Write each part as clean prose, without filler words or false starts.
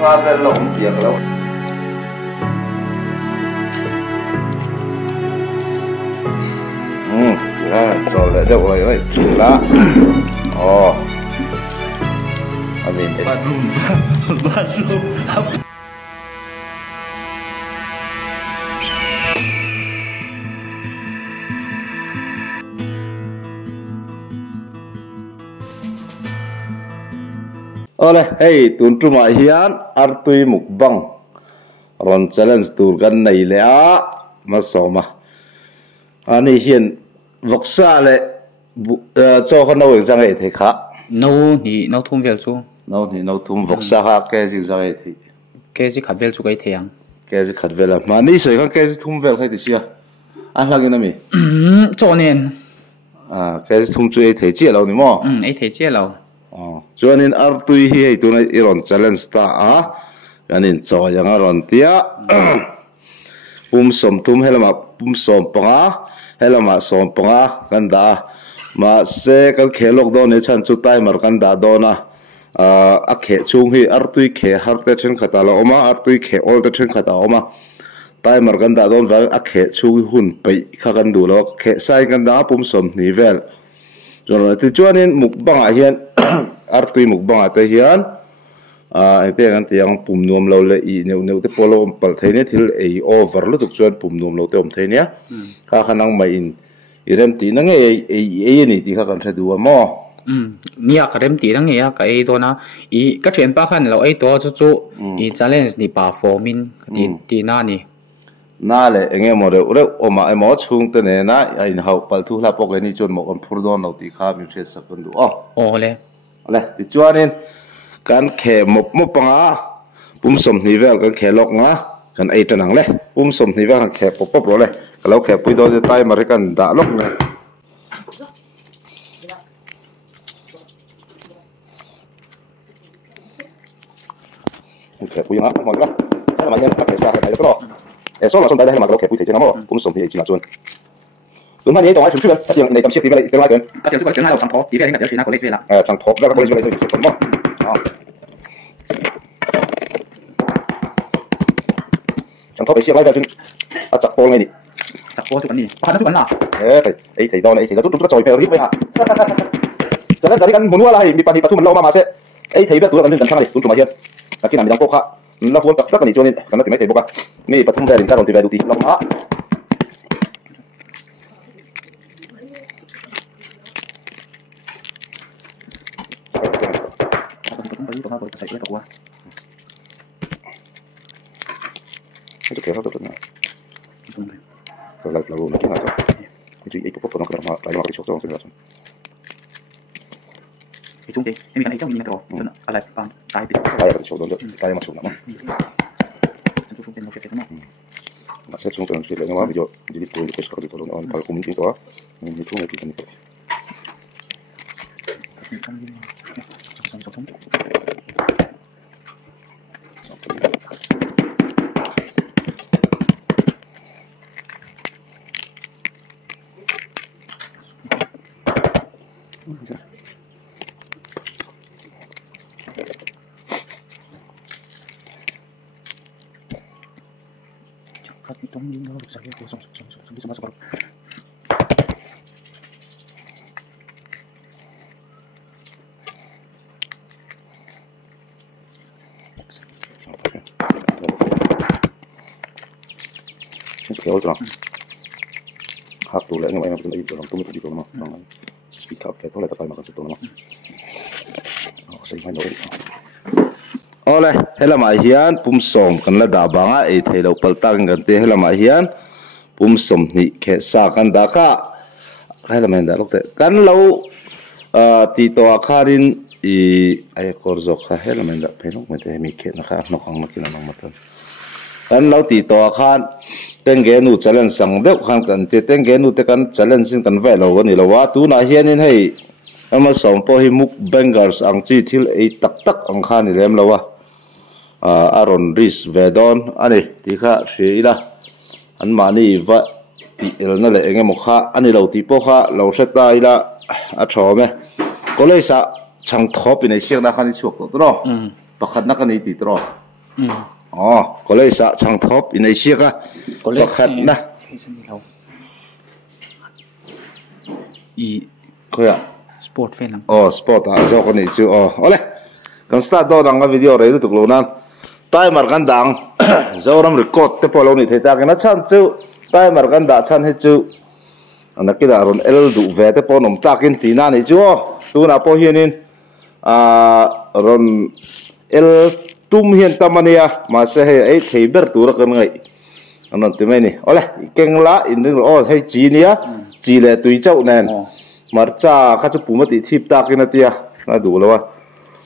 nga vel lo tiak lo rồi lại đâu rồi lá anh nhìn bathroom ole hey tun tu ma hian artui mukbang ron challenge tur kan nei le a ma soma ani hian voksa le cho con nấu ra ngày thì khác nấu thum vel chu nấu thum voksa ha cái gì ra ngày thì cái gì khát vel chu cái thèng cái gì khát vel mà ní sợi cái gì thum vel hay thì sao anh làm cái nào mi cho nên cái gì thum chui thì chia lâu nè mo ấy thì chia lâu cho nên artui hi tụi này iron challenge ta cho nên cho yang aron tia som thum hay là mà som pa hay là mà som pa kan da mà se kan khe lockdown ne chan chu tai mar kan da do na a khe chung hi artui khe har te chen khata lo oma artui khe ol te chen khata oma tai mar kan da don va a khe chu hun pe kha kan du lo khe sai kan da som ni vel rồi thì cho nên mukbang a hian artui mukbang a te hian anh thấy anh tiếng bùm nuông lâu lệ nếu nếu cái polo bẩn thế này thì ấy over lúc tục chuyên bùm nuông lâu tới ông thế nhé các khả năng mày in em tí nó nghe ấy này thì các bạn sẽ đùa mò nia cái em tí nó nghe cái đó na ý các chuyện ba khăn lâu ấy đó chú ý challenge ni performing tí na ni na lệ anh em mà được ôm mà em mót chung tên này na anh học bal thu la bọc cái này chôn một con phun đòn đầu tí khá mình sẽ sắp con đủ lệ thì cho nên kan khe mop panga som ni vel kan khe lok nga kan ai tanang le som ni vel kan khe pop ro le kalau khe pui do je tai mar kan da lok ne khe pui nga mon la ma nhân ka khe sa ka le ko e so la son dai le ma kalau khe pui te na mo som ni chi na chun đúng là đấy, tôi nói chuyện chuyện này cầm chiếc thì cái loại chuyện, các chuyện chuyện nào sang thọ, thì cái này chuyện nào có lấy về là, sang thọ, các có lấy về thì chuyện mất, sang thọ phải chiếc lấy ra chuyện, chặt po ngay đi, chặt po chút cái gì, nó chút cái nào, ấy thì đó này thì nó chút trồi phèo đi với hả, cho nên giờ đi ăn muốn mua là bị thu mình lâu mà sẽ, ấy thấy biết tôi cần thằng này, tôi chủ mà hiện, là khi nào mình đang cố khá, nó phun tất cả này cho nên, cái nó thì mấy thầy bốc à, này bắt thu về thì ta còn thì về đủ tí, lâu hả. Itu kira apa tuh na? Kalau lalu nanti nggak tahu. Itu pop nó kena lagi makan coklat langsung langsung. Itu deh, ini kan itu ini tuh, alai pan, tai itu. Tai itu coklat, tai masuk nama. Itu sudah mau cerita mana? Masih cuma kan cerita nama video jadi boleh kita sekarang itu orang kalau komunikasi itu ini cuma itu kan. Kéo cho hát tủ lệ nhưng mà em cũng đi được tung đi rồi mà speak up cái đó là tập mà còn sự mà xây hai nỗi ole hay là mà hiền som kan la da banga e thei lo paltang kan te hay là mà hiền som ni khe sa kan da kha hay là men da lok te kan lo ti to kharin ai korzo kha hay là men da phenok me te mi khe na kha no khang na kin na matan kan lo ti to khan ten ge nu challenge sang deuh khan kan te ten ge nu te kan challenge sin kan vai lo ni lo wa tu na hian in hei ama som po hi muk bangers ang chi thil ei tak tak ang khan ni lem lo wa aron ris vedon ani ti kha shila an mani va ti el na le enge mo kha ani lo ti po kha lo seta ila a thome ko le sa chang thop in ei siak na khan chuak to ro pakhat na kan ei ti tro có lấy sợ chẳng thốp in ấy siết á có lấy khát na i coi à sport fan lắm sport à do con này chứ ole kan start do dang video đấy được luôn nan tai mar kan dang do ram record te polo ni theta cái nó chan chu tai mar kan da chan he chu anh kia là ron el du ve te po nom takin tina ni chu tu na po hianin ron el tum hian tamania ma se he ei theiber tur kan ngai anon ti mai ni ole keng la in ring hei chi nia chi le tui chau nen marcha kha chu puma ti thip takin atia na du lawa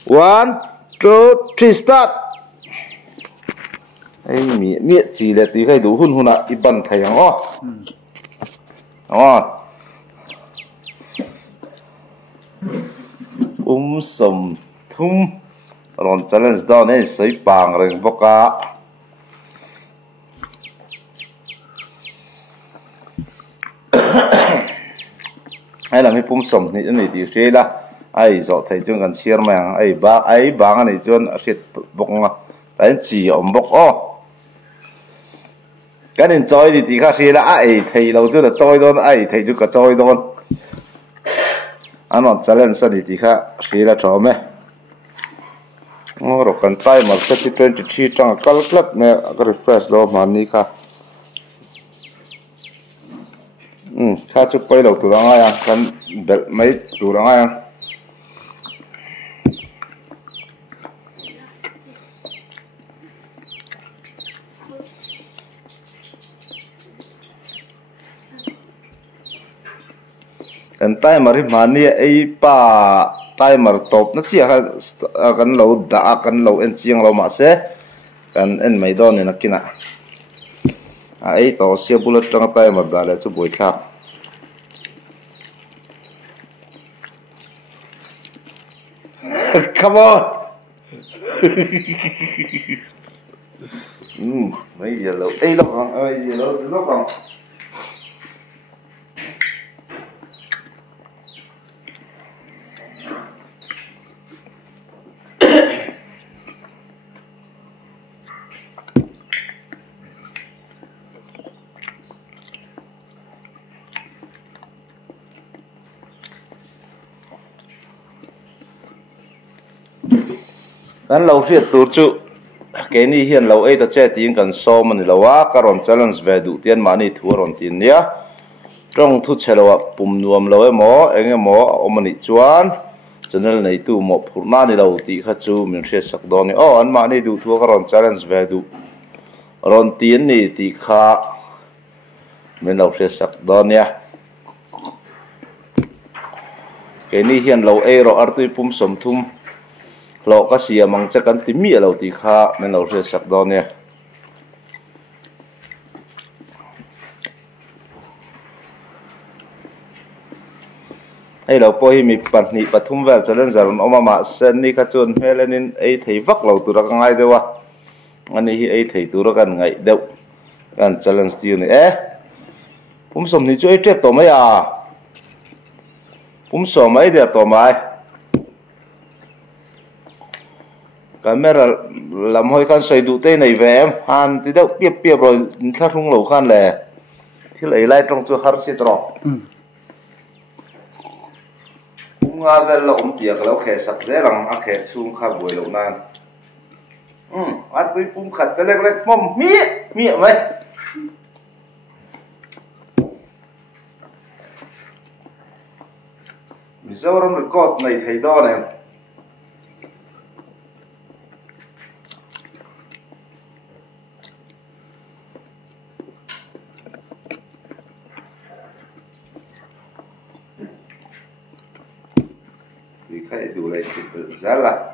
1 2 3 start ei mi chi le ti khai du hun huna iban thai sum thum ron challenge đó này sấy bàng rồi bốc cá hay là mấy sum này thì thế là ai dọn thấy chúng cần chia mà ai bàng này chúng sẽ bốc mà đấy chỉ ổn bốc cái nên chơi thì khác thế là ai thấy lâu chưa là chơi đó ai thấy chúng cả chơi đó anh nói challenge thì khác thế là trò mẹ rồi cần tay mà sẽ 23 trang calculate nè cái refresh đó mà ní kha kha chụp quay đầu tụi nó ngay cần mấy tụi nó ngay cần tay mà đi mà ní ấy pa timer top nó chỉ kan lo da kan lo en chiang lo ma se kan en mai don ne nakina ai to sia bullet tang timer da le chu boi kha come on mấy giờ lo ai lo con ơi giờ lo con kan lo riat tur chu ke ni hian lo ei ta che tin kan so man lo wa karon challenge ve du tian mani thu ron tin nia trong thu chelo pum nuam lo emo engemo omani chuan channel nei tu mo phurna ni lo ti kha chu min hre sak do ni an mani du thu karon challenge ve du ron tin ni ti kha min lo hre sak do nia ke ni hian lo ei ro artui pum som thum lo ka sia mang cha kan ti mi lo ti kha men lo se sak do ne ai lo po hi mi pan ni pathum vel chalen zaron oma ma sen ni kha chun helenin ei thei vak lo tu ra ngai dewa ani hi ei thei tu ra kan ngai deuh kan challenge ti ni pum som ni chu ei trep to mai pum som mai de to mai camera làm hơi khăn xoay đủ tay này về em han thì đâu piep rồi khát không lẩu khăn lè thì lấy lại trong chỗ hard xịt rồi cũng ngã về lẩu tiệc lẩu khè sặc dễ rằng ăn khè xuống khá buổi lẩu nan ăn với pum khát tới lek mồm mía mấy mình sao rồi mình cột này thấy đo này khai đủ lại thì giá là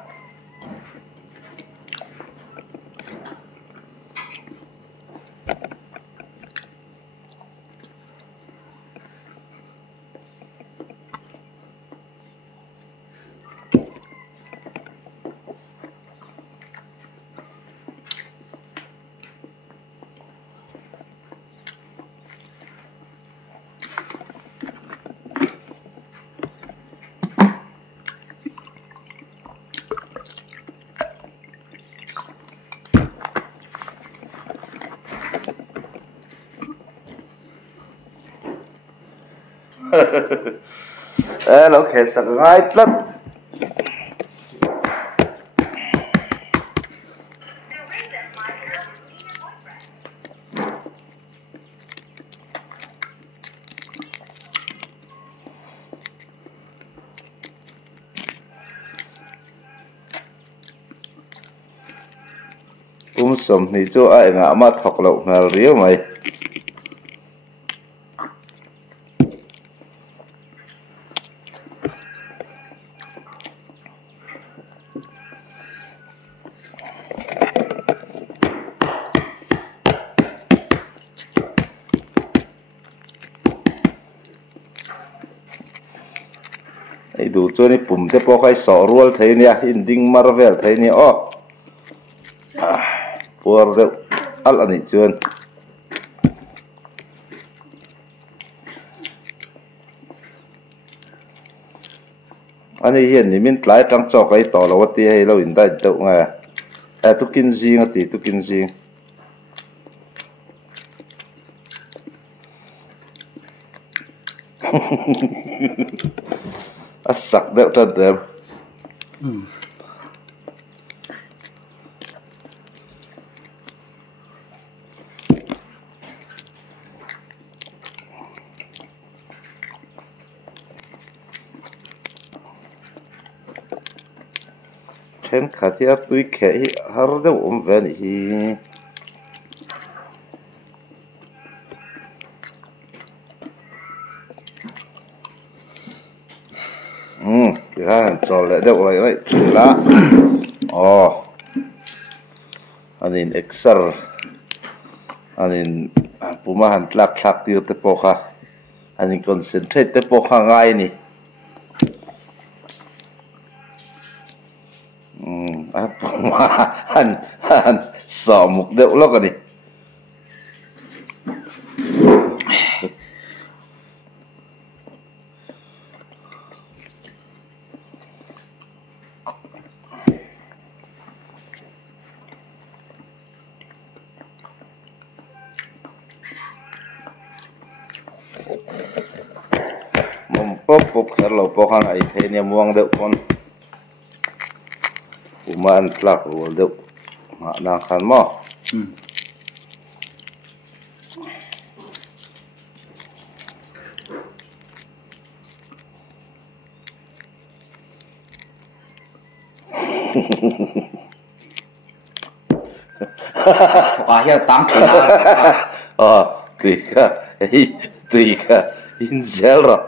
nó khét sạc ngay lắm sầm thì cho ai ngã mắt học lậu nào riếu mày ai đủ cho nên bùm thế bao cái sọ ruột thấy nè ending Marvel thấy nè ô buat deh al ani cuan ani hiền ni min tlai tang chok ai to lo ti hei lo in dai to nga a tu kin jing ati tu kin jing a sak deuh ta der Chen khát ya tui khé har deuh về hi thì ha cho lại deuh lại đấy lá anin exer anin pumahan tlak tlak tir te pokha anin concentrate te pokha ngai ni han sọ mục đệu lắm cái này mồm pop pop khэр lâu pop hàng ấy thế niệm muang đệu con mà ăn lạc rồi đệu mà đang khăn mò à hiện tám chỉ là tùy cả in gel rồi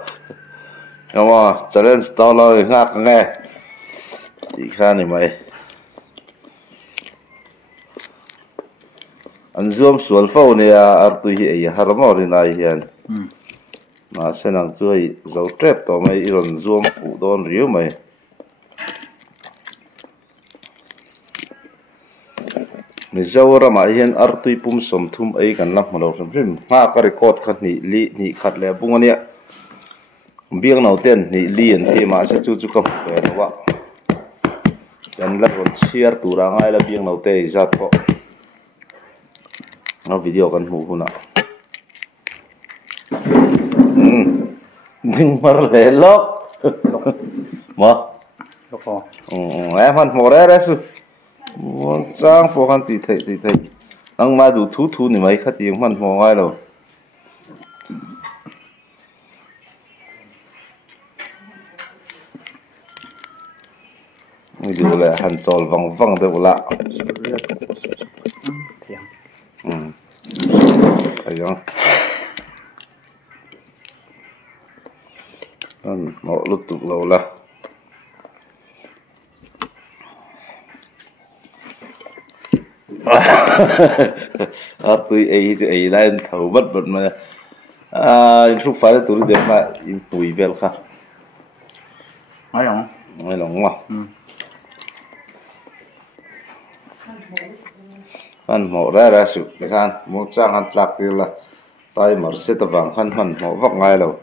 nhưng mà cho nên tao nói ngạc nghe thì khá này mày anh zoom xuống phone này à tùy hệ hà lắm rồi này hiện mà sẽ năng chơi dấu trép tao mày iron zoom phụ đòn riu mày mình dâu ra mà hiện ar tùy pum som thum ấy cần lắm mà đâu som phim ha cái record khát nị khát lẹ bung anh ạ biếng nào tên nị liền thì mà sẽ chú cầm về nó vậy dan là còn share tu ra ngay là biếng nào tê ra có nó video kan hú nào nhưng mà lẹ lóc mà em ăn mò đấy đấy muốn trang phô khăn thì thấy đang mà đủ thú này mấy khát tiếng ăn mò ngay rồi người điều là hành tròn vòng vòng được lạ thấy không nó lúc tục lâu là tụi ấy lại thấu bất bật mà lúc phải là tụi đẹp mà tụi về khác nói không nói lòng mà han mỏ ra sự cái han một trang han lạc thì là tay mở sẽ tập vàng han mỏ vóc ngay rồi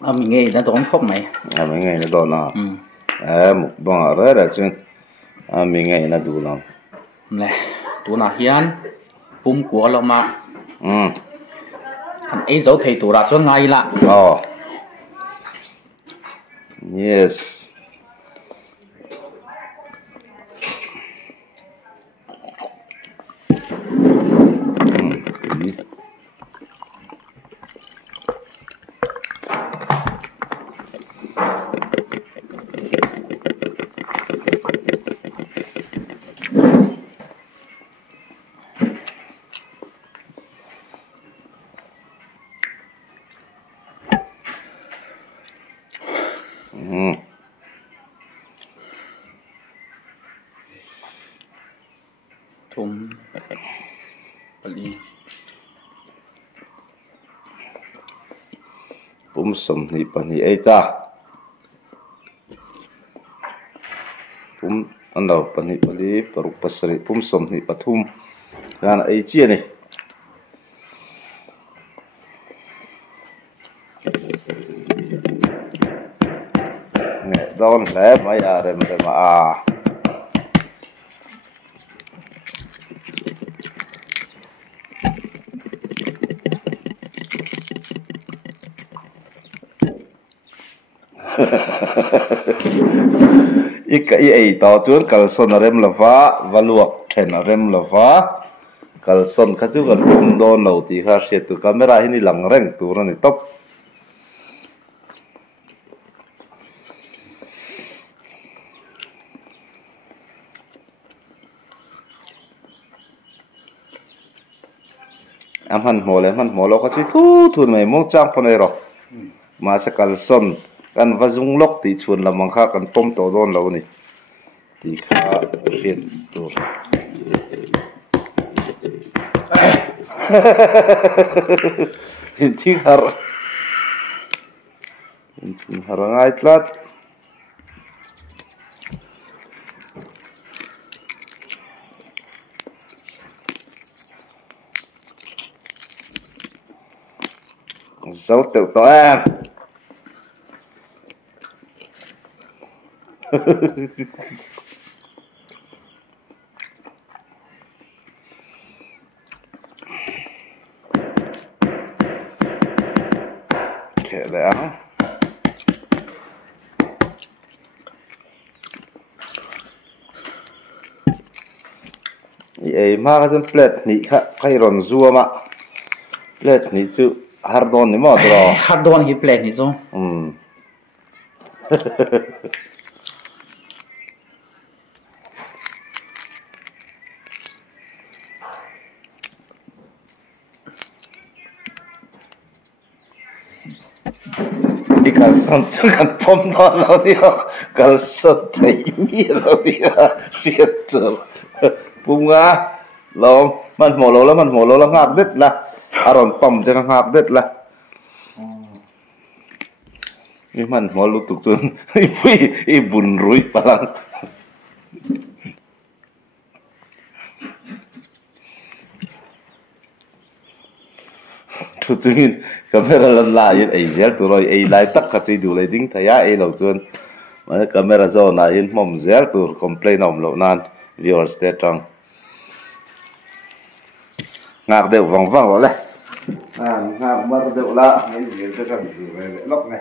mình nghe đã tốn khóc mày mình nghe nó đó nào một bằng rồi là chứ mình nghe nó đủ lắm này tụ nào hiền bùm của lo mà thằng ấy giấu thầy tụ ra cho ngay là yes thùng bali bùm sầm ni pani ấy ta bùm anh đâu pani pani paruk pasari bùm sầm ni pathum gan ấy chia này nè don lẽ mấy rem cái ấy tao chuan kalson rem lava valuak then rem lava kalson khá chú gần tung đôn đầu thì khá sẽ từ camera hình lằng reng tu nó này top am han mo lo khá chú thu mày mong trang phong này rồi mà sẽ kalson kan vazung lok ti chuan lamang kha kan pom to don lo ni ti kha rian tu in chi har ngai tlat dấu tiểu to em kệ đã ấy mà cái chân plate nị khá cái ron zua mà plate nị chứ hardon nị mà đó hardon hi plate nị chứ đi kalson chứ cần pom đó lâu đi à kalson thấy mi lâu đi à biết rồi bung à lâu mình mổ lâu lắm ngạc đứt là aron pom cho ngạc đứt là mình mổ lụt tục tuần bùn rủi palang tu tungin camera lan la yin ai zel tu roi ai lai tak kha chi du lai ding thaya ai lo chuan ma camera zo na hin mom zel tu complain om lo nan viewers te tang ngạc đều vòng vòng rồi đấy ngạc mà đều là mấy gì cho cần gì về lốc này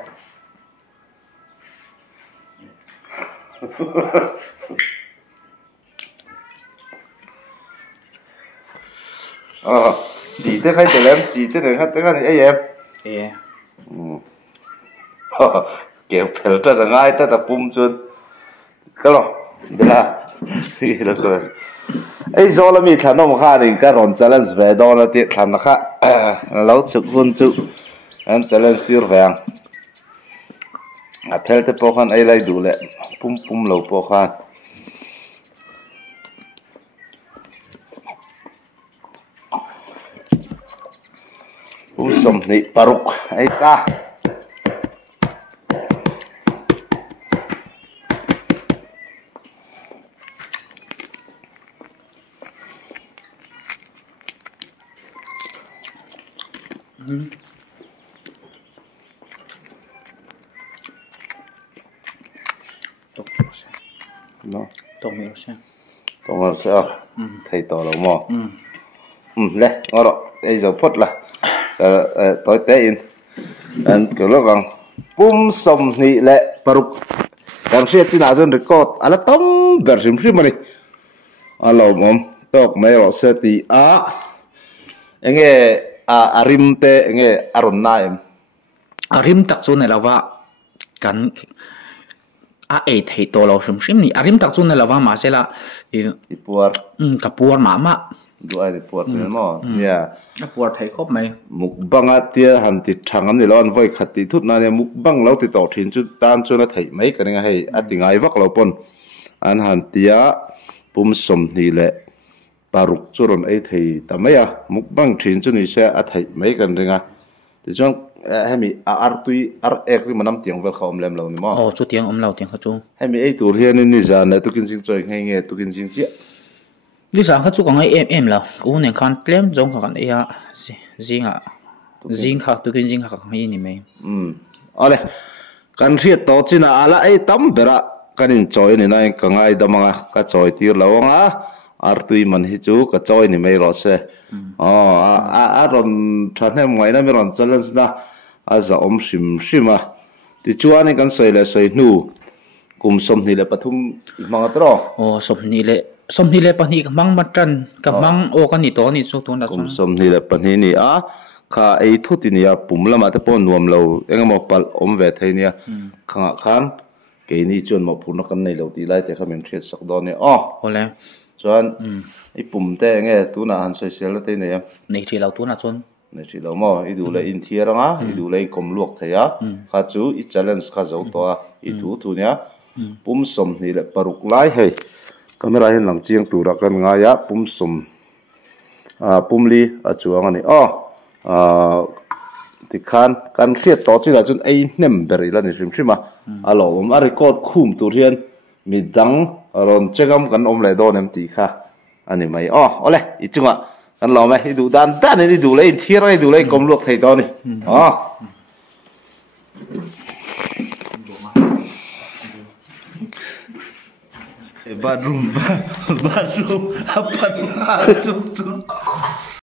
chỉ thế khai từ em chỉ thế này hết thế này ấy em kiểu kiểu ta là ngay ta tập bung chuột cái lo đây là thì là rồi ấy do là mình thằng nó mà khai thì cái ròn challenge về đó là tiệt thằng nó khác lâu chụp vun chụp anh challenge tiêu vàng theo thế bao khăn ấy lại đủ lệ pum lâu bao khăn sum ni paruk ai ta nó tôm miếng xem còn ngon sao thầy to là mò đây ngon rồi đây giờ phốt là tối té in anh kiểu lúc rằng bum sầm nị lệ paruk càng xuyên trên nào dân được có ala tông gần sim sim mà đi alo mom tok mấy ở xe thì anh nghe arim te anh nghe aron na em arim tak chu này là vạ kan ấy thầy to lâu sim sim ni arim tak chu này là vạ mà sẽ là ipuar kapuar mà dua ni puar ni mo ya kapuar thầy khóc mày mukbang tia han ti thangam ni lon voi khati thut na ne mukbang lo ti to thin chu tan chu na thei mai ka nga hei atingai vak lo pon an han tia pum som ni le paruk chu ron ei thei tamaya mukbang thin chu ni se a thei mai kan ringa ti chong hemi ar tui ar ek ri manam tiang vel khom lem lo ni mo chu tiang lâu tiang chu hemi ei tur hian ni za na tu kin sing choi ngai nge tu kin sing chi lý sáng khác chú còn ấy em là cú này khăn klem giống khăn ấy à zing khác tôi kinh zing khác hay như mấy ở đây cần thiết tổ chức là ala ấy tấm bera cần in choi này này cần ai đâm à cái choi tiêu lâu à artui mình hi chú cái choi này mấy rồi sẽ rồi thằng em ngoài nó mấy rồi challenge na giờ sim sim à thì chú anh cần soi là soi nu cùng sum thì là bắt thum mang cái đó sum ni le pani ka mang matran ka mang o ka ni to ni chu to na kum som ni le pani ni kha ei thuti ni pum lama te pon nuam lo engamo pal om ve thei ni khanga khan ke ni chon mo phun kan nei lo ti lai te khamen thiet sak do ni ole chuan ei pum te nge tu na han social te ne nei thi lo tu na chon nei thi lo mo i du le in thiaranga i du le kom luak theya kha chu i challenge kha zo to i thu nia pum som ni le paruk lai hei camera hin lang chiang tura kan nga ya pum som pumli achuang ani ti khan kan khiat to chi la chun ei nem beri la ni rim rim alo a record khum tur hian mi dang ron chegam kan om le do nem ti kha ani mai ole I chunga kan lo mai I du dan ni du le thir ai du le kom luak thei to ni bathroom apa tu?